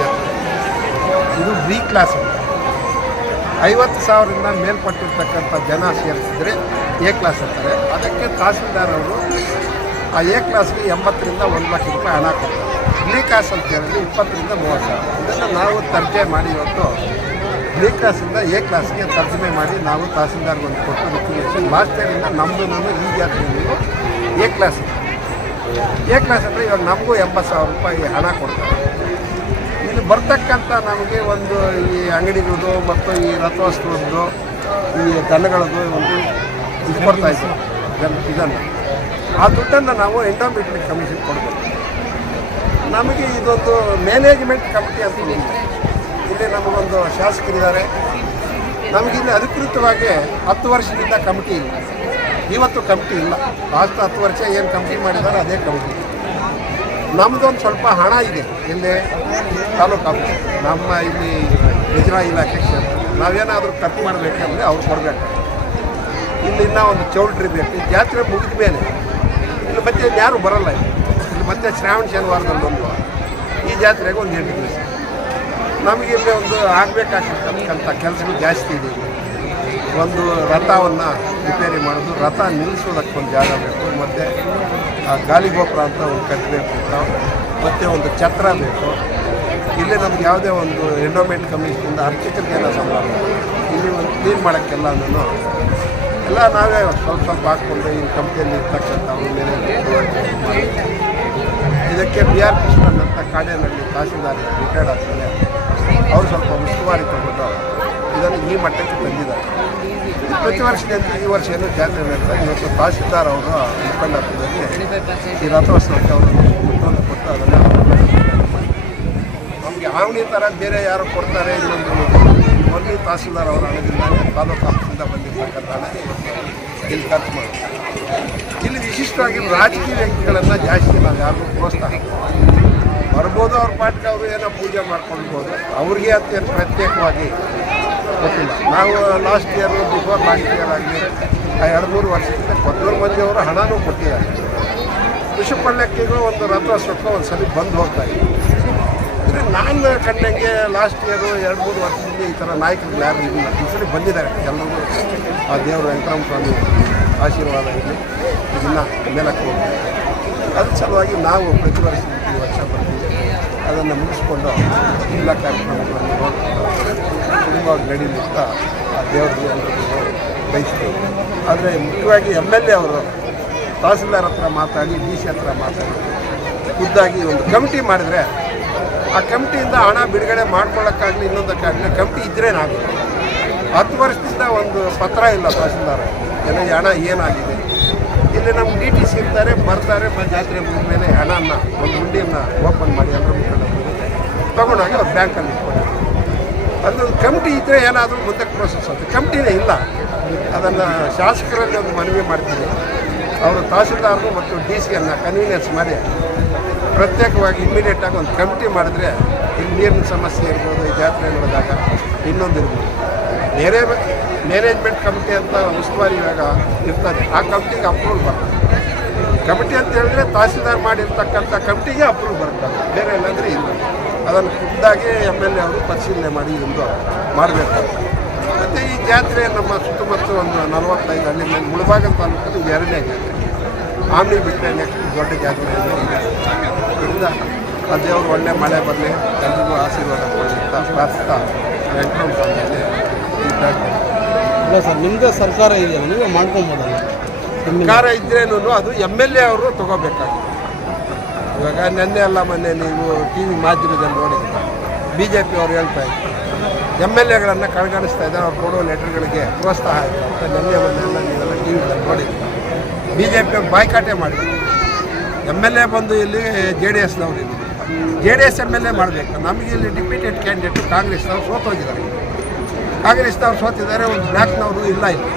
ಜಾತ್ರೆ. ಇದು B class ಅಂತ. ಐವತ್ತು ಸಾವಿರದಿಂದ ಮೇಲ್ಪಟ್ಟಿರ್ತಕ್ಕಂಥ ಜನ ಸೇರಿಸಿದ್ರೆ ಎ ಕ್ಲಾಸ್ ಅಂತಾರೆ. ಅದಕ್ಕೆ ತಹಸೀಲ್ದಾರ್ ಅವರು ಆ ಎ ಕ್ಲಾಸ್ಗೆ ಎಂಬತ್ತರಿಂದ ಒಂದು ಲಕ್ಷ ರೂಪಾಯಿ ಹಣ ಕೊಡ್ತಾರೆ. ಬಿ ಕ್ಲಾಸ್ ಅಂತ ಹೇಳಿದ್ರೆ ಇಪ್ಪತ್ತರಿಂದ ಮೂವತ್ತು ಸಾವಿರ. ಇದನ್ನು ನಾವು ತರ್ಜೆ ಮಾಡಿ ಇವತ್ತು ಬಿ ಕ್ಲಾಸಿಂದ ಎ ಕ್ಲಾಸ್ಗೆ ತರ್ಜಮೆ ಮಾಡಿ ನಾವು ತಹಸೀಲ್ದಾರ್ಗೆ ಒಂದು ಕೊಟ್ಟು ರಿಕ್ವಿನೇಷನ್ ಲಾಸ್ಟ್ ಟೈಮಿಂದ ನಮ್ಮದು ನಾನು ಈ ಎ ಕ್ಲಾಸ್. ಎ ಕ್ಲಾಸ್ ಅಂದರೆ ಇವಾಗ ನಮಗೂ ಎಂಬತ್ತು ಸಾವಿರ ರೂಪಾಯಿ ಹಣ ಕೊಡ್ತಾರೆ. ಇಲ್ಲಿ ಬರ್ತಕ್ಕಂಥ ನಮಗೆ ಒಂದು ಈ ಅಂಗಡಿಗಳದ್ದು ಮತ್ತು ಈ ರಥೋತ್ಸವದ್ದು, ಈ ದನಗಳದ್ದು ಒಂದು ಇದು ಬರ್ತಾ ಇದೆ ಜನ ಇದನ್ನು. ಆ ದುಡ್ಡನ್ನು ನಾವು ಎಂಡೋಮೆಟ್ರಿಕ್ ಕಮಿಷನ್ ಕೊಡಬೇಕು. ನಮಗೆ ಇದೊಂದು ಮ್ಯಾನೇಜ್ಮೆಂಟ್ ಕಮಿಟಿ ಅಂತ. ಇಲ್ಲಿ ನಮಗೊಂದು ಶಾಸಕರಿದ್ದಾರೆ. ನಮಗಿಲ್ಲಿ ಅಧಿಕೃತವಾಗಿ ಹತ್ತು ವರ್ಷದಿಂದ ಕಮಿಟಿ ಇಲ್ಲ. ಇವತ್ತು ಕಮಿಟಿ ಇಲ್ಲ. ಲಾಸ್ಟ್ ಹತ್ತು ವರ್ಷ ಏನು ಕಮಿಟಿ ಮಾಡಿದ್ದಾರೆ ಅದೇ ಕಮಿಟಿ ನಮ್ಮದೊಂದು ಸ್ವಲ್ಪ ಹಣ ಇದೆ ಇಲ್ಲಿ ತಾಲೂಕು ಆಫೀಸ್ ನಮ್ಮ ಇಲ್ಲಿ ಯೋಜನಾ ಇಲಾಖೆ ನಾವೇನಾದರೂ ಖರ್ಚು ಮಾಡಬೇಕಂದ್ರೆ ಅವ್ರು ಕೊಡಬೇಕು. ಇಲ್ಲಿ ಇನ್ನೂ ಒಂದು ಚೌಲ್ಟ್ರಿ ಬೇಕು. ಜಾತ್ರೆ ಮುಗಿದ ಮೇಲೆ ಇಲ್ಲಿ ಮತ್ತೆ ಯಾರು ಬರಲ್ಲ ಇಲ್ಲಿ. ಮತ್ತೆ ಶ್ರಾವಣ ಶನಿವಾರದಲ್ಲಿ ಒಂದು ಈ ಜಾತ್ರೆಗೆ ಒಂದು ಎಂಟು ದಿವಸ. ನಮಗೆ ಇಲ್ಲಿ ಒಂದು ಆಗಬೇಕಾಗಿರ್ತಕ್ಕಂಥ ಕೆಲಸಗಳು ಜಾಸ್ತಿ ಇದೆ ಒಂದು ರಥವನ್ನು ರಿಪೇರಿ ಮಾಡೋದು, ರಥ ನಿಲ್ಲಿಸೋದಕ್ಕೆ ಒಂದು ಜಾಗ ಬೇಕು. ಮತ್ತು ಗಾಲಿಗೋಪುರ ಅಂತ ಒಂದು ಕಟ್ಟಬೇಕು ಮತ್ತು ಒಂದು ಛತ್ರ ಬೇಕು. ಇಲ್ಲಿ ನಮ್ಗೆ ಯಾವುದೇ ಒಂದು ಎಂಡೋಮೆಂಟ್ ಕಮಿಷನಿಂದ ಅರ್ಚಕರಿಗೆ ಏನೋ ಸಂಬಂಧ ಇಲ್ಲಿ ಒಂದು ಕ್ಲೀನ್ ಮಾಡೋಕ್ಕೆಲ್ಲ ನಾನು ಎಲ್ಲ ನಾವೇ ಸ್ವಲ್ಪ ಸ್ವಲ್ಪ ಹಾಕ್ಕೊಂಡು ಈ ಕಂಪ್ನಿಯಲ್ಲಿ ಇರ್ತಕ್ಕಂಥ ಮೇಲೆ ಇದಕ್ಕೆ ಬಿ ಆರ್ ಕೃಷ್ಣನ್ ಅಂತ ಕಾಡೇನಹಳ್ಳಿ ತಹಸೀಲ್ದಾರ್ ರಿಟೈರ್ಡ್ ಆಗ್ತಾರೆ ಅವರು ಸ್ವಲ್ಪ ಉಸ್ತುವಾರಿ ತಗೊಂಡು ಇದನ್ನು ಈ ಮಟ್ಟಕ್ಕೆ ತಂದಿದ್ದಾರೆ. ಪ್ರತಿ ವರ್ಷದಂತೆ ಈ ವರ್ಷ ಏನು ಜಾತ್ರೆ ನಡೆಸ್ತಾರೆ ಇವತ್ತು ತಹಸೀಲ್ದಾರ್ ಅವರು ಮುಖಂಡತ್ವದಲ್ಲಿ ಈ ರಥೋತ್ಸವಕ್ಕೆ ಅವರು ಮುಟ್ಟನ್ನು ಕೊಟ್ಟು ಅದನ್ನು ನಮಗೆ ಆವಣಿ ಥರ ಬೇರೆ ಯಾರು ಕೊಡ್ತಾರೆ ಇನ್ನೊಂದು ಒನ್ಲಿ ತಹಸೀಲ್ದಾರ್ ಅವರ ಹಣದಿಂದಾನೆ ತಾಲೂಕು ಆಫೀಸಿಂದ ಬಂದಿರ್ತಕ್ಕಂಥ ಇಲ್ಲಿ ಖರ್ಚು ಮಾಡ್ತಾರೆ. ಇಲ್ಲಿ ವಿಶಿಷ್ಟವಾಗಿ ರಾಜಕೀಯ ವ್ಯಕ್ತಿಗಳನ್ನು ಜಾಸ್ತಿ ನಾವು ಯಾರಿಗೂ ಪ್ರೋತ್ಸಾಹ ಬರ್ಬೋದು ಅವ್ರ ಪಾಠಕ್ಕೆ ಅವರು ಏನೋ ಪೂಜೆ ಮಾಡ್ಕೊಳ್ಬೋದು. ಅವ್ರಿಗೆ ಅತ್ಯಂತ ಪ್ರತ್ಯೇಕವಾಗಿ ನಾವು last year before last year ಆಗಲಿ ಎರಡು ಮೂರು ವರ್ಷದಿಂದ ಕೊತ್ತೂರು ಮಂದಿಯವರು ಹಣನೂ ಕೊಟ್ಟಿದ್ದಾರೆ. ವಿಷಪಳ್ಳಕ್ಕಿಗೂ ಒಂದು ರಥ ಸ್ವಲ್ಪ ಒಂದು ಸಲ ಬಂದು ಹೋಗ್ತಾ ಇದ್ವಿ ಅಂದರೆ ನಾನು ಕಂಡಂಗೆ ಲಾಸ್ಟ್ ಇಯರು ಎರಡು ಮೂರು ವರ್ಷದಿಂದ ಈ ಥರ ನಾಯಕರು ಯಾರು ಇಲ್ಲ. ಈ ಸಲ ಬಂದಿದ್ದಾರೆ ಎಲ್ಲರೂ. ಆ ದೇವರು ವೆಂಕಟರಾಮ ಸ್ವಾಮಿ ಆಶೀರ್ವಾದ ಇಲ್ಲಿ ಇದನ್ನ ಮೇಲಕ್ಕೆ ಹೋಗ್ತಾರೆ ಅದ್ರ ಸಲುವಾಗಿ ನಾವು ಪ್ರತಿ ವರ್ಷ ಈ ವರ್ಷ ಬರ್ತೀವಿ ಅದನ್ನು ಮುಗಿಸ್ಕೊಂಡು ಎಲ್ಲ ಕಾರ್ಯಕ್ರಮಗಳನ್ನು ಸುಲಭವಾಗಿ ನಡೀಲಿ ಅಂತ ಆ ದೇವ್ರಿಗೆ ಬಯಸ್ತೀವಿ. ಆದರೆ ಮುಖ್ಯವಾಗಿ ಎಂ ಎಲ್ ಎ ಅವರು ತಹಸೀಲ್ದಾರ್ ಹತ್ರ ಮಾತಾಡಿ ಡಿ ಸಿ ಹತ್ರ ಮಾತಾಡಿ, ಖುದ್ದಾಗಿ ಒಂದು ಕಮಿಟಿ ಮಾಡಿದ್ರೆ ಆ ಕಮಿಟಿಯಿಂದ ಹಣ ಬಿಡುಗಡೆ ಮಾಡ್ಕೊಳ್ಳೋಕ್ಕಾಗಲಿ ಇನ್ನೊಂದಕ್ಕಾಗಲಿ ಕಮಿಟಿ ಇದ್ರೆ ನಾವು. ಹತ್ತು ವರ್ಷದಿಂದ ಒಂದು ಪತ್ರ ಇಲ್ಲ ತಹಸೀಲ್ದಾರ್ ಎಲ್ಲ ಹಣ ಏನಾಗಿದೆ? ಇಲ್ಲಿ ನಮ್ಮ ಡಿ ಟಿ ಸಿ ಇರ್ತಾರೆ, ಬರ್ತಾರೆ ಜಾತ್ರೆ ಮುಗಿದ ಮೇಲೆ ಹಣನ, ಒಂದು ಹುಂಡಿಯನ್ನು ಓಪನ್ ಮಾಡಿ ಎಲ್ಲರೂ ಮುಖಂಡರಿಗೆ ತಗೊಂಡೋಗಿ ಅವ್ರು ಬ್ಯಾಂಕಲ್ಲಿ ಇಟ್ಕೊಂಡು ಅದು ಕಮಿಟಿ ಇದ್ದರೆ ಏನಾದರೂ ಮುಂದಕ್ಕೆ ಪ್ರೋಸೆಸ್ ಆಗುತ್ತೆ. ಕಮಿಟಿನೇ ಇಲ್ಲ. ಅದನ್ನು ಶಾಸಕರಲ್ಲಿ ಒಂದು ಮನವಿ ಮಾಡ್ತೀನಿ ಅವರು ತಹಸೀಲ್ದಾರರು ಮತ್ತು ಡಿ ಸಿಯನ್ನು ಕನ್ವೀನಿಯನ್ಸ್ ಮಾಡಿ ಪ್ರತ್ಯೇಕವಾಗಿ ಇಮ್ಮಿಡಿಯೇಟಾಗಿ ಒಂದು ಕಮಿಟಿ ಮಾಡಿದ್ರೆ ಇಲ್ಲಿ ನೀರಿನ ಸಮಸ್ಯೆ ಇರ್ಬೋದು ಜಾತ್ರೆ ನೋಡಿದಾಗ ಇನ್ನೊಂದು ಇರ್ಬೋದು. ಬೇರೆ ಮ್ಯಾನೇಜ್ಮೆಂಟ್ ಕಮಿಟಿ ಅಂತ ಉಸ್ತುವಾರಿ ಇವಾಗ ಇರ್ತದೆ. ಆ ಕಮಿಟಿಗೆ ಅಪ್ರೂವಲ್ ಬರ್ತದೆ. ಕಮಿಟಿ ಅಂತ ಹೇಳಿದ್ರೆ ತಹಸೀಲ್ದಾರ್ ಮಾಡಿರ್ತಕ್ಕಂಥ ಕಮಿಟಿಗೆ ಅಪ್ರೂವ್ ಬರ್ತದೆ. ಬೇರೆ ಇಲ್ಲಾಂದರೆ ಇಲ್ಲ. ಅದನ್ನು ಖುದ್ದಾಗಿ ಎಂ ಎಲ್ ಎ ಅವರು ಪರಿಶೀಲನೆ ಮಾಡಿ ಎಂದು ಮಾಡಬೇಕು. ಮತ್ತು ಈ ಜಾತ್ರೆ ನಮ್ಮ ಸುತ್ತಮುತ್ತ ಒಂದು ನಲವತ್ತೈದು ಹಳ್ಳಿ ಮೇಲೆ ಮುಳಬಾಗಲ್ ತಾಲೂಕಲ್ಲಿ ಇದು ಎರಡನೇ ಜಾತ್ರೆ. ಆಮಿ ಬಿಟ್ಟರೆ ನೆಕ್ಸ್ಟ್ ದೊಡ್ಡ ಜಾತ್ರೆ ಇದೆ. ಇದರಿಂದ ಆ ದೇವರು ಒಳ್ಳೆ ಮಳೆ ಬರಲಿ ಎಲ್ಲರಿಗೂ ಆಶೀರ್ವಾದ ಕೊಡಲಿ ಅಂತ ಪ್ರಾರ್ಥಿಸ್ತಾ ವೆಂಕಟರಾಮ ಸ್ವಾಮಿಯಲ್ಲಿ ಇಲ್ಲ ಸರ್ ನಿಮ್ಮದೇ ಸರ್ಕಾರ ಇದೆಯಲ್ಲ ನೀವೇ ಮಾಡ್ಕೊಬೋದಲ್ಲ? ಸರ್ಕಾರ ಇದ್ರೇನು ಅದು ಎಂ ಎಲ್ ಎ ಅವರು ತಗೋಬೇಕಾಗುತ್ತೆ. ಇವಾಗ ನೆನ್ನೆ ಅಲ್ಲ ಮೊನ್ನೆ ನೀವು ಟಿ ವಿ ಮಾಧ್ಯಮದಲ್ಲಿ ನೋಡಿದ್ರೆ ಬಿ ಜೆ ಪಿ ಅವರು ಹೇಳ್ತಾ ಇದ್ದರು ಎಂ ಎಲ್ ಎಗಳನ್ನು ಕಡೆಗಣಿಸ್ತಾ ಇದ್ದಾರೆ, ಅವ್ರು ಕೊಡೋ ಲೆಟರ್ಗಳಿಗೆ ಪ್ರೋತ್ಸಾಹ ಆಯಿತು ಅಂತ ನೆನ್ನೆ ಮೊನ್ನೆಲ್ಲ ನೀವೆಲ್ಲ ಟಿ ವಿಗಳಲ್ಲಿ ನೋಡಿದ್ರು ಬಿ ಜೆ ಪಿ ಬಾಯ್ಕಾಟೆ ಮಾಡಿದ್ರು. ಎಂ ಎಲ್ ಎ ಬಂದು ಇಲ್ಲಿ ಜೆ ಡಿ ಎಸ್ನವ್ರು ಇಲ್ಲಿ. J D S M L A ಮಾಡಬೇಕು. ನಮಗೆ ಇಲ್ಲಿ ಡಿಪ್ಯೂಟೆಡ್ ಕ್ಯಾಂಡಿಡೇಟು ಕಾಂಗ್ರೆಸ್ನವ್ರು ಸೋತೋಗಿದ್ದಾರೆ. ಕಾಂಗ್ರೆಸ್ನವ್ರು ಸೋತಿದ್ದಾರೆ, ಒಂದು ಬ್ಲ್ಯಾಕ್ನವರು ಇಲ್ಲ ಇಲ್ಲಿ.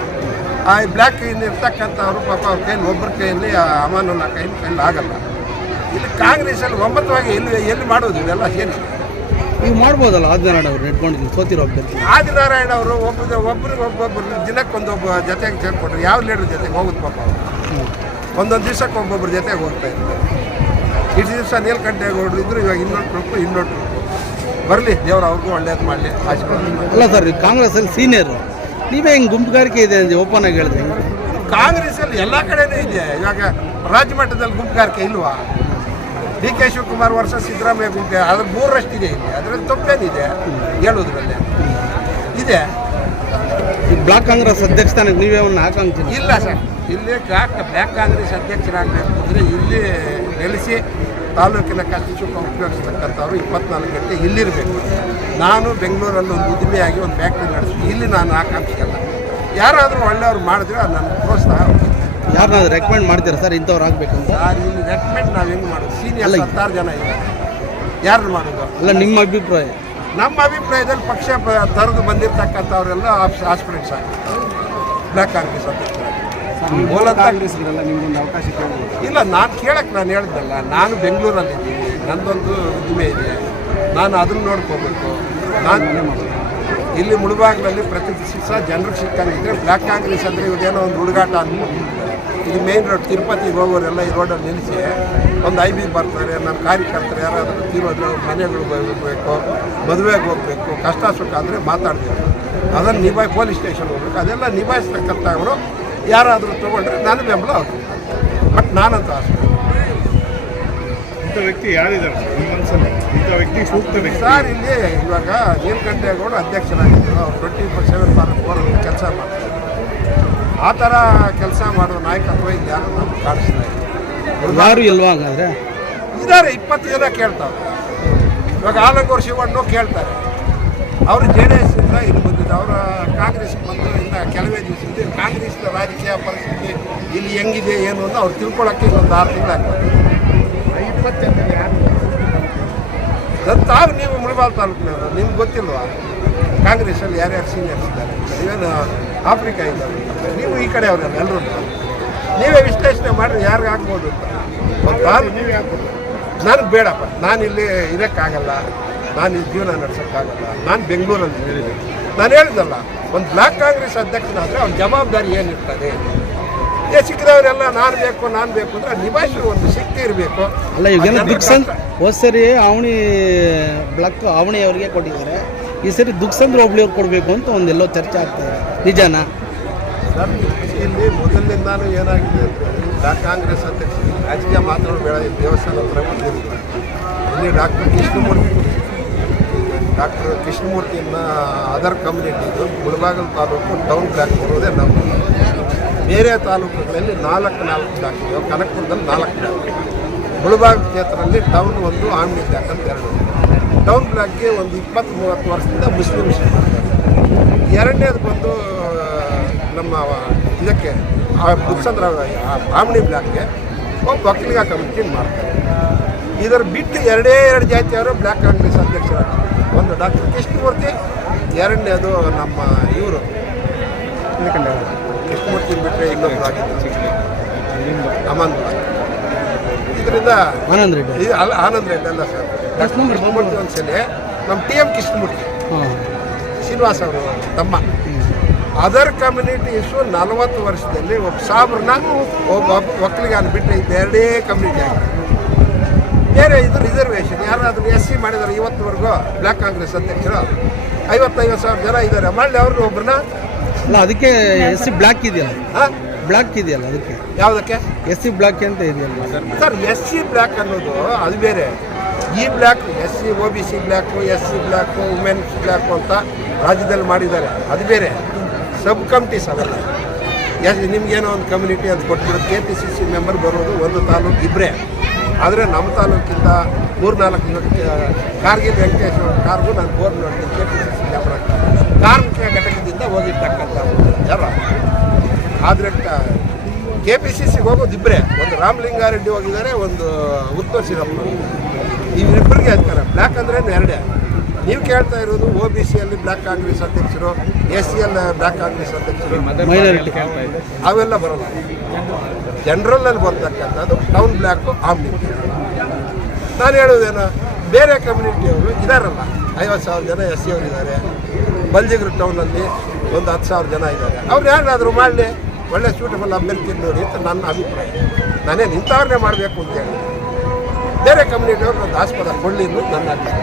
ಆ ಬ್ಲ್ಯಾಕ್ ಇಲ್ಲಿ ಇರ್ತಕ್ಕಂಥವ್ರು ಪಾಪ ಅವ್ರ ಕೈಯಲ್ಲಿ ಒಬ್ಬರ ಕೈಯಲ್ಲಿ ಕೈಯಲ್ಲಿ ಕೈಯಲ್ಲಿ ಆಗಲ್ಲ. ಇಲ್ಲಿ ಕಾಂಗ್ರೆಸ್ಸಲ್ಲಿ ಒಮ್ಮತವಾಗಿ ಎಲ್ಲಿ ಎಲ್ಲಿ ಮಾಡೋದು ಇದೆಲ್ಲ ಏನು? ನೀವು ಮಾಡ್ಬೋದಲ್ಲ ಆದಿನಾರಾಯಣ ಅವರು ಇಟ್ಕೊಂಡಿದ್ದೀನಿ ಸೋತಿರೋ ಅಭ್ಯರ್ಥಿ. ಆದಿನಾರಾಯಣ ಅವರು ಒಬ್ಬ ಒಬ್ಬರಿಗೆ ಒಬ್ಬೊಬ್ಬರು ದಿನಕ್ಕೊಂದೊಬ್ಬ ಜೊತೆಗೆ ಸೇರ್ಕೊಂಡ್ರು. ಯಾವ ಲೀಡರ್ ಜೊತೆಗೆ ಹೋಗುದು ಪಾಪ ಅವರು? ಒಂದೊಂದು ದಿವ್ಸಕ್ಕೆ ಒಬ್ಬೊಬ್ಬರ ಜೊತೆಗೆ ಹೋಗ್ತಾ ಇರ್ತಾರೆ ಇಷ್ಟು ದಿವಸ ನೀಲಕಂಠೇಗೌಡರು ಇದ್ರು ಇವಾಗ ಇನ್ನೊಂದು ಟ್ರಿಪ್ಪು ಇನ್ನೊಂದು ಟ್ರಿಪ್ಪು ಬರಲಿ ದೇವ್ರು ಅವ್ರಿಗೂ ಒಳ್ಳೇದು ಮಾಡಲಿ ಆಶೀರ್ವಾದ ಅಲ್ಲ ಸರ್ ಕಾಂಗ್ರೆಸ್ಸಲ್ಲಿ ಸೀನಿಯರು ನೀವೇ ಹಿಂಗೆ ಗುಂಪುಗಾರಿಕೆ ಇದೆ ಅಂತ ಓಪನ್ ಆಗಿ ಹೇಳಿದ್ರೆ? ಕಾಂಗ್ರೆಸ್ಸಲ್ಲಿ ಎಲ್ಲ ಕಡೆನೂ ಇದೆ. ಇವಾಗ ರಾಜ್ಯ ಮಟ್ಟದಲ್ಲಿ ಗುಂಪುಗಾರಿಕೆ ಇಲ್ವಾ? ಡಿ ಕೆ ಶಿವಕುಮಾರ್ ವರ್ಷ ಸಿದ್ದರಾಮಯ್ಯ ಗುಂಪೆ ಅದ್ರ ಮೂರರಷ್ಟಿದೆ ಇಲ್ಲಿ. ಅದರಲ್ಲಿ ತಪ್ಪೇನಿದೆ ಹೇಳೋದ್ರಲ್ಲಿ. ಇದೆ. ಬ್ಲಾಕ್ ಕಾಂಗ್ರೆಸ್ ಅಧ್ಯಕ್ಷ ಸ್ಥಾನಕ್ಕೆ ನೀವೇ ಒಂದು ಆಕಾಂಕ್ಷಿ ಇಲ್ಲ ಸರ್. ಇಲ್ಲಿ ಬ್ಲಾಕ್ ಕಾಂಗ್ರೆಸ್ ಅಧ್ಯಕ್ಷರಾಗಬೇಕು ಅಂದರೆ ಇಲ್ಲಿ ನೆಲೆಸಿ ತಾಲೂಕಿನ ಕಷ್ಟ ಸುಖ ಉಪಯೋಗಿಸ್ತಕ್ಕಂಥವ್ರು ಇಪ್ಪತ್ನಾಲ್ಕು ಗಂಟೆ ಇಲ್ಲಿರಬೇಕು. ನಾನು ಬೆಂಗಳೂರಲ್ಲಿ ಒಂದು ಉದ್ದಿಮೆಯಾಗಿ ಒಂದು ಫ್ಯಾಕ್ಟ್ರಿ ನಡೆಸಿ ಇಲ್ಲಿ ನಾನು ಆಕಾಂಕ್ಷಿ ಅಲ್ಲ ಯಾರಾದರೂ ಒಳ್ಳೆಯವ್ರು ಮಾಡಿದ್ರೆ ಅದು ನನ್ನ ಪ್ರೋತ್ಸಾಹ ಯಾರನ್ನಾದ್ರು ರೆಕಮೆಂಡ್ ಮಾಡ್ತೀರಾ ಸರ್? ಇಂಥವ್ರು ಆಗಬೇಕು ಯಾರು ಇಲ್ಲಿ ರೆಕಮೆಂಡ್ ನಾವು ಹೆಂಗೆ ಮಾಡೋದು? ಸೀನಿಯರ್. ಹತ್ತಾರು ಜನ ಇದ್ದಾರೆ. ಯಾರು ಮಾಡೋದು? ಅಲ್ಲ ನಿಮ್ಮ ಅಭಿಪ್ರಾಯ? ನಮ್ಮ ಅಭಿಪ್ರಾಯದಲ್ಲಿ ಪಕ್ಷ ತರದು ಬಂದಿರತಕ್ಕಂಥವರೆಲ್ಲ ಆಸ್ಪಿರೆಂಟ್ಸ್ ಆಗಿರ್ತಾರೆ ಬ್ಲ್ಯಾಕ್ ಕಾಂಗ್ರೆಸ್ ಅಧ್ಯಕ್ಷರಾಗಿ. ನಿಮ್ಗೊಂದು ಅವಕಾಶ ಇಲ್ಲ ನಾನು ಕೇಳಕ್ಕೆ ನಾನು ಹೇಳ್ದಲ್ಲ. ನಾನು ಬೆಂಗಳೂರಲ್ಲಿದ್ದೀನಿ. ನಂದೊಂದು ಉದ್ದಿಮೆ ಇದೆ. ನಾನು ಅದನ್ನು ನೋಡ್ಕೋಬೇಕು. ನಾನು ಇಲ್ಲಿ ಮುಳುಬಾಗ್ಲಲ್ಲಿ ಪ್ರತಿ ದಿವಸ ಜನರಿಗೆ ಸಿಕ್ಕಂಗಿದ್ರೆ ಬ್ಲ್ಯಾಕ್ ಕಾಂಗ್ರೆಸ್ ಅಂದರೆ ಇವ್ರದ್ದೇನೋ ಒಂದು ಹುಡುಗಾಟ ಅನ್ಕೊಂಡು ಇದು ಮೇನ್ ರೋಡ್ ತಿರುಪತಿಗೆ ಹೋಗೋರೆಲ್ಲ ಈ ರೋಡಲ್ಲಿ ನಿಲ್ಲಿಸಿ ಒಂದು ಐ ಬಿ ಬರ್ತಾರೆ ನಮ್ಮ ಕಾರ್ಯಕರ್ತರು ಯಾರಾದರೂ ತೀರೋದ್ರೆ ಅವ್ರ ಮನೆಗಳಿಗೆ ಹೋಗಬೇಕು ಮದುವೆಗೆ ಹೋಗಬೇಕು ಕಷ್ಟ ಸುಖ ಅಂದರೆ ಮಾತಾಡ್ತೀವಿ ಅದನ್ನು ನಿಭಾಯಿ ಪೊಲೀಸ್ ಸ್ಟೇಷನ್ ಹೋಗ್ಬೇಕು. ಅದೆಲ್ಲ ನಿಭಾಯಿಸ್ತಕ್ಕಂಥವ್ರು ಯಾರಾದರೂ ತೊಗೊಂಡ್ರೆ ನಾನು ಬೆಂಬಲ ಬಟ್ ನಾನಂತ ಆಸೆ ಇಂಥ ವ್ಯಕ್ತಿ ಯಾರಿದ್ದಾರೆ ಇಂಥ ವ್ಯಕ್ತಿ ಸೂಕ್ತ ಸರ್ ಇಲ್ಲಿ ಇವಾಗ ನೀಲಕಂಠೇಗೌಡ ಅಧ್ಯಕ್ಷರಾಗಿದ್ದರು. ಅವ್ರು twenty four seven bar four ಕೆಲಸ ಮಾಡ್ತಾರೆ. ಆ ಥರ ಕೆಲಸ ಮಾಡೋ ನಾಯಕತ್ವ ಇಲ್ಲಿ ಯಾರು ನಮ್ಗೆ ಕಾಣಿಸ್ತಾ ಇಲ್ಲ. ಯಾರು ಇಲ್ವಾ ಹಾಗಾದ್ರೆ? ಇದ್ದಾರೆ ಇಪ್ಪತ್ತು ಜನ ಕೇಳ್ತಾರೆ ಇವಾಗ ಆಲಂಗೂರು ಶಿವಣ್ಣು ಕೇಳ್ತಾರೆ. ಅವರು ಜೆ ಡಿ ಎಸ್ ಇಂದ ಇಲ್ಲಿ ಬಂದಿದ್ದು ಅವರ ಕಾಂಗ್ರೆಸ್ಗೆ ಬಂದು ಇನ್ನು ಕೆಲವೇ ದಿವಸದಿಂದ ಕಾಂಗ್ರೆಸ್ನ ರಾಜಕೀಯ ಪರಿಸ್ಥಿತಿ ಇಲ್ಲಿ ಹೆಂಗಿದೆ ಏನು ಅಂತ ಅವ್ರು ತಿಳ್ಕೊಳಕ್ಕೆ ಇನ್ನೊಂದು ಆರು ತಿಂಗಳಾಗ್ತದೆ ತಾವು ನೀವು ಮುಳಿಬಾಲ್ ತಾಲೂಕಿನವರು ನಿಮ್ಗೆ ಗೊತ್ತಿಲ್ವಾ? ಕಾಂಗ್ರೆಸ್ಸಲ್ಲಿ ಯಾರ್ಯಾರು ಸೀನಿಯರ್ಸ್ ಇದ್ದಾರೆ? ನೀವೇನು ಆಫ್ರಿಕಾ ಇದ್ದಾರೆ ನೀವು ಈ ಕಡೆ ಅವರೆಲ್ಲ ಎಲ್ಲರೂ ನೀವೇ ವಿಶ್ಲೇಷಣೆ ಮಾಡಿರಿ ಯಾರಿಗೆ ಆಗ್ಬೋದು ಅಂತ. ನೀವು ಯಾಕೆ ನನಗೆ ಬೇಡಪ್ಪ. ನಾನು ಇಲ್ಲಿ ಇರೋಕ್ಕಾಗಲ್ಲ ನಾನು ಇಲ್ಲಿ ಜೀವನ ನಡೆಸೋಕ್ಕಾಗಲ್ಲ ನಾನು ಬೆಂಗಳೂರಲ್ಲಿ ಹೇಳಿದೆ ನಾನು ಹೇಳಿದಲ್ಲ ಒಂದು ಬ್ಲಾಕ್ ಕಾಂಗ್ರೆಸ್ ಅಧ್ಯಕ್ಷನಾದರೆ ಅವ್ನ ಜವಾಬ್ದಾರಿ ಏನಿರ್ತದೆ? ಏ ಸಿಕ್ಕಿದವರೆಲ್ಲ ನಾನು ಬೇಕು ನಾನು ಬೇಕು ಅಂದರೆ ನಿಭಾಯಿಸಲು ಒಂದು ಶಕ್ತಿ ಇರಬೇಕು. ಅಲ್ಲ ಇವಾಗ ದುಕ್ಸಂದ್ ಹೋದ್ ಸರಿ ಅವಣಿ ಬ್ಲಾಕ್ ಅವಣಿ ಅವರಿಗೆ ಕೊಟ್ಟಿದ್ದಾರೆ. ಈ ಸರಿ ದುಕ್ಸಂದ್ರ ಒಬ್ಳಿಯವ್ರು ಕೊಡಬೇಕು ಅಂತ ಒಂದೆಲ್ಲೋ ಚರ್ಚೆ ಆಗ್ತದೆ ನಿಜಾನಾ? ಸರ್, ಇಲ್ಲಿ ಮೊದಲಿನಿಂದಾನು ಏನಾಗಿದೆ ಅಂದರೆ ಡಾ ಕಾಂಗ್ರೆಸ್ ಅಧ್ಯಕ್ಷ, ರಾಜಕೀಯ ಮಾತಾಡೋ ಬೇಡ ಇಲ್ಲಿ ದೇವಸ್ಥಾನ ಹತ್ರ ಬಂದಿರಲಿಲ್ಲ ಇಲ್ಲಿ ಡಾಕ್ಟರ್ ಕೃಷ್ಣಮೂರ್ತಿ ಡಾಕ್ಟರ್ ಕೃಷ್ಣಮೂರ್ತಿಯನ್ನ ಅದರ್ ಕಮ್ಯುನಿಟಿದು ಮುಳಬಾಗಲ್ ತಾಲೂಕು ಟೌನ್ ಬ್ಲಾಕ್ ಬರೋದೇ ನಮ್ಮ ಬೇರೆ ತಾಲೂಕುಗಳಲ್ಲಿ ನಾಲ್ಕು ನಾಲ್ಕು ಬ್ಲಾಕ್ ಇವೆ ಕನಕಪುರದಲ್ಲಿ ನಾಲ್ಕು ಬ್ಲಾಕ್ ಮುಳಬಾಗ ಕ್ಷೇತ್ರದಲ್ಲಿ ಟೌನ್ ಒಂದು, ಆಮ್ನಿ ಬ್ಲಾಕ್ ಅಂತ ಎರಡು. ಟೌನ್ ಬ್ಲಾಕ್ಗೆ ಒಂದು ಇಪ್ಪತ್ತು ಮೂವತ್ತು ವರ್ಷದಿಂದ ಮುಸ್ಲಿಮ್ಸ್ ಎರಡನೇದು ಬಂದು ಇದಕ್ಕೆ ಆ ಬುಕ್ಸಂದ್ರ ಬ್ರಾಹ್ಮಣಿ ಬ್ಲ್ಯಾಕ್ಗೆ ಒಬ್ಬ ಒಕ್ಕಲಿಗ ಕಮಿಟಿ ಮಾಡ್ತಾರೆ. ಇದರ ಬಿಟ್ಟು ಎರಡೇ ಎರಡು ಜಾತಿಯವರು ಬ್ಲ್ಯಾಕ್ ಕಾಂಗ್ರೆಸ್ ಅಧ್ಯಕ್ಷರ. ಒಂದು ಡಾಕ್ಟರ್ ಕೃಷ್ಣಮೂರ್ತಿ ಎರಡನೇದು ನಮ್ಮ ಇವರು. ಕೃಷ್ಣಮೂರ್ತಿ ಬಿಟ್ಟರೆ ಇನ್ನೊಬ್ಬರು ಆಗಿದ್ದಾರೆ ಅಮನ್. ಇದರಿಂದ ಆನಂದ್ ರೆಡ್ಡಿ. ಇದು ಅಲ್ಲ ಆನಂದ್ ರೆಡ್ಡಿ ಅಲ್ಲ ಸರ್. ಕೃಷ್ಣಮೂರ್ತಿ ಒಂದ್ಸಲಿ ನಮ್ಮ ಟಿ ಎಂ ಕೃಷ್ಣಮೂರ್ತಿ. ಶ್ರೀನಿವಾಸ್ ಅವರು ತಮ್ಮ. ಅದರ್ ಕಮ್ಯುನಿಟೀಸು ನಲವತ್ತು ವರ್ಷದಲ್ಲಿ ಒಬ್ಬ ಸಾಬ್ರನ್ನ ಒಬ್ಬ ಒಕ್ಕಲಿಗಾನ ಬಿಟ್ಟು ಇದು ಎರಡೇ ಕಮ್ಯುನಿಟಿ ಆಗಿದೆ. ಬೇರೆ ಇದು ರಿಸರ್ವೇಷನ್ ಯಾರಾದರೂ ಎಸ್ ಸಿ ಮಾಡಿದ್ದಾರೆ ಇವತ್ತುವರೆಗೂ ಬ್ಲ್ಯಾಕ್ ಕಾಂಗ್ರೆಸ್ ಅಧ್ಯಕ್ಷರು ಐವತ್ತೈವತ್ತು ಸಾವಿರ ಜನ ಇದ್ದಾರೆ. ಮಾಡಲಿ ಅವರು ಒಬ್ಬರನ್ನ ಅಲ್ಲ ಅದಕ್ಕೆ ಎಸ್ ಸಿ ಬ್ಲಾಕ್ ಇದೆಯಲ್ಲ? ಹಾಂ? ಬ್ಲಾಕ್ ಇದೆಯಲ್ಲ ಅದಕ್ಕೆ? ಯಾವುದಕ್ಕೆ? ಎಸ್ ಸಿ ಬ್ಲಾಕ್ ಅಂತ ಇದೆಯಲ್ಲ? ಸರ್ ಎಸ್ ಸಿ ಬ್ಲ್ಯಾಕ್ ಅನ್ನೋದು ಅದು ಬೇರೆ. ಈ block S C O B C block S C block women's block ಅಂತ ರಾಜ್ಯದಲ್ಲಿ ಮಾಡಿದ್ದಾರೆ. ಅದು ಬೇರೆ. ಸಬ್ ಕಮಿಟೀಸ್ ಅವೆಲ್ಲ ಎಸ್ ನಿಮ್ಗೇನೋ ಒಂದು ಕಮ್ಯುನಿಟಿ ಅಂತ ಕೊಟ್ಬಿಡೋದು K P C C member ಬರೋದು ಒಂದು ತಾಲೂಕು ಇಬ್ಬರೇ ಆದರೆ ನಮ್ಮ ತಾಲೂಕಿಂದ ಮೂರ್ನಾಲ್ಕು ಕಾರ್ಗಿಲ್ ವೆಂಕಟೇಶ್ವರ ಕಾರ್ಗೂ ನಾನು ಬೋರ್ ನೋಡ್ತೀನಿ K P C C member ಕಾರ್ಮಿಕ ಘಟಕದಿಂದ ಹೋಗಿರ್ತಕ್ಕಂಥ ಜನ. ಆದರೆ ಕೆ ಪಿ ಸಿ ಸಿಗೆ ಹೋಗೋದು ಇಬ್ಬರೇ ಒಂದು ರಾಮಲಿಂಗಾರೆಡ್ಡಿ ಹೋಗಿದ್ದಾರೆ, ಒಂದು ಉತ್ತಮ ಸಿರಪ್ಪ ಇವರಿಬ್ಬರಿಗೆ ಹೇಳ್ತಾರೆ ಬ್ಲ್ಯಾಕ್ ಅಂದ್ರೆ ಎರಡೇ? ನೀವು ಕೇಳ್ತಾ ಇರೋದು ಓ ಬಿ ಸಿಯಲ್ಲಿ ಬ್ಲ್ಯಾಕ್ ಕಾಂಗ್ರೆಸ್ ಅಧ್ಯಕ್ಷರು ಎಸ್ ಸಿಯಲ್ಲಿ ಬ್ಲ್ಯಾಕ್ ಕಾಂಗ್ರೆಸ್ ಅಧ್ಯಕ್ಷರು. ಅವೆಲ್ಲ ಬರೋಲ್ಲ. ಜನರಲಲ್ಲಿ ಬರ್ತಕ್ಕಂಥದ್ದು ಟೌನ್ ಬ್ಲ್ಯಾಕು ಆಮ್ನಿ ನಾನು ಹೇಳೋದೇನು ಬೇರೆ ಕಮ್ಯುನಿಟಿಯವರು ಇದಾರಲ್ಲ ಐವತ್ತು ಸಾವಿರ ಜನ ಎಸ್ ಸಿ ಅವರು ಇದ್ದಾರೆ ಬಲ್ಜಿಗ್ರ ಟೌನಲ್ಲಿ ಒಂದು ಹತ್ತು ಸಾವಿರ ಜನ ಇದ್ದಾರೆ ಅವ್ರು ಯಾರಾದರೂ ಮಾಡಲಿ ಒಳ್ಳೆ ಸೂಟಬಲ್ ಅಭ್ಯರ್ಥಿ ನೋಡಿ ಅಂತ ನನ್ನ ಅಭಿಪ್ರಾಯ. ನಾನೇನು ಇಂಥವ್ರನ್ನೇ ಮಾಡಬೇಕು ಅಂತ ಹೇಳಿ. ಬೇರೆ ಕಮ್ಯುನಿಟಿಯವರು ಒಂದು ಆಸ್ಪದ ಕೊಡಲಿ ಅನ್ನೋದು ನನ್ನ ಅಭಿಪ್ರಾಯ.